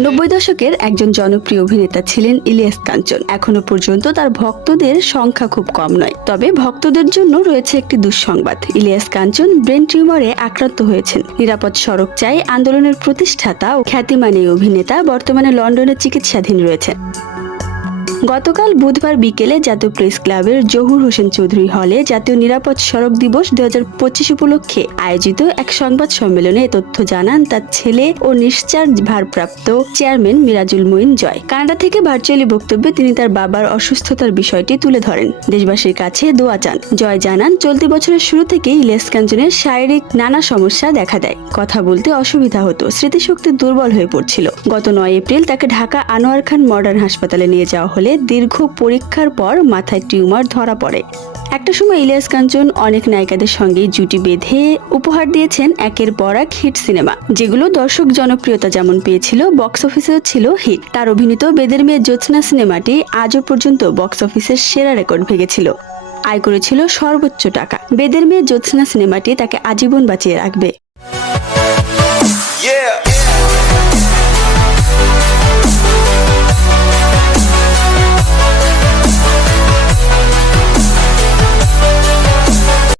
নব্বই দশকের একজন জনপ্রিয় অভিনেতা ছিলেন ইলিয়াস কাঞ্চন। এখনও পর্যন্ত তার ভক্তদের সংখ্যা খুব কম নয়। তবে ভক্তদের জন্য রয়েছে একটি দুঃসংবাদ। ইলিয়াস কাঞ্চন ব্রেন টিউমারে আক্রান্ত হয়েছেন। নিরাপদ সড়ক চাই আন্দোলনের প্রতিষ্ঠাতা ও খ্যাতিমান এই অভিনেতা বর্তমানে লন্ডনে চিকিৎসাধীন রয়েছেন। গতকাল বুধবার বিকেলে জাতীয় প্রেস ক্লাবের জহুর হোসেন চৌধুরী হলে জাতীয় নিরাপদ সড়ক দিবস দু হাজার পঁচিশ উপলক্ষে আয়োজিত এক সংবাদ সম্মেলনে তথ্য জানান তার ছেলে ও নিশ্চার্জ ভারপ্রাপ্ত চেয়ারম্যান মিরাজুল মঈন জয়। কানাডা থেকে ভার্চুয়ালি বক্তব্যে তিনি তার বাবার অসুস্থতার বিষয়টি তুলে ধরেন। দেশবাসীর কাছে দোয়া চান। জয় জানান, চলতি বছরের শুরু থেকেই ইলিয়াস কাঞ্চনের শারীরিক নানা সমস্যা দেখা দেয়। কথা বলতে অসুবিধা হতো, স্মৃতিশক্তি দুর্বল হয়ে পড়ছিল। গত নয় এপ্রিল তাকে ঢাকা আনোয়ার খান মডার্ন হাসপাতালে নিয়ে যাওয়া হলে দীর্ঘ পরীক্ষার পর মাথায় টিউমার ধরা পড়ে। একটা সময় ইলিয়াস কাঞ্চন অনেক নায়িকাদের সঙ্গে জুটি বেঁধে উপহার দিয়েছেন একের পর এক হিট সিনেমা, যেগুলো দর্শক জনপ্রিয়তা যেমন পেয়েছিল, বক্স অফিসেও ছিল হিট। তার অভিনীত বেদের মেয়ে জ্যোৎস্না সিনেমাটি আজও পর্যন্ত বক্স অফিসের সেরা রেকর্ড ভেঙেছিল। আয় করেছিল সর্বোচ্চ টাকা। বেদের মেয়ে জ্যোৎস্না সিনেমাটি তাকে আজীবন বাঁচিয়ে রাখবে.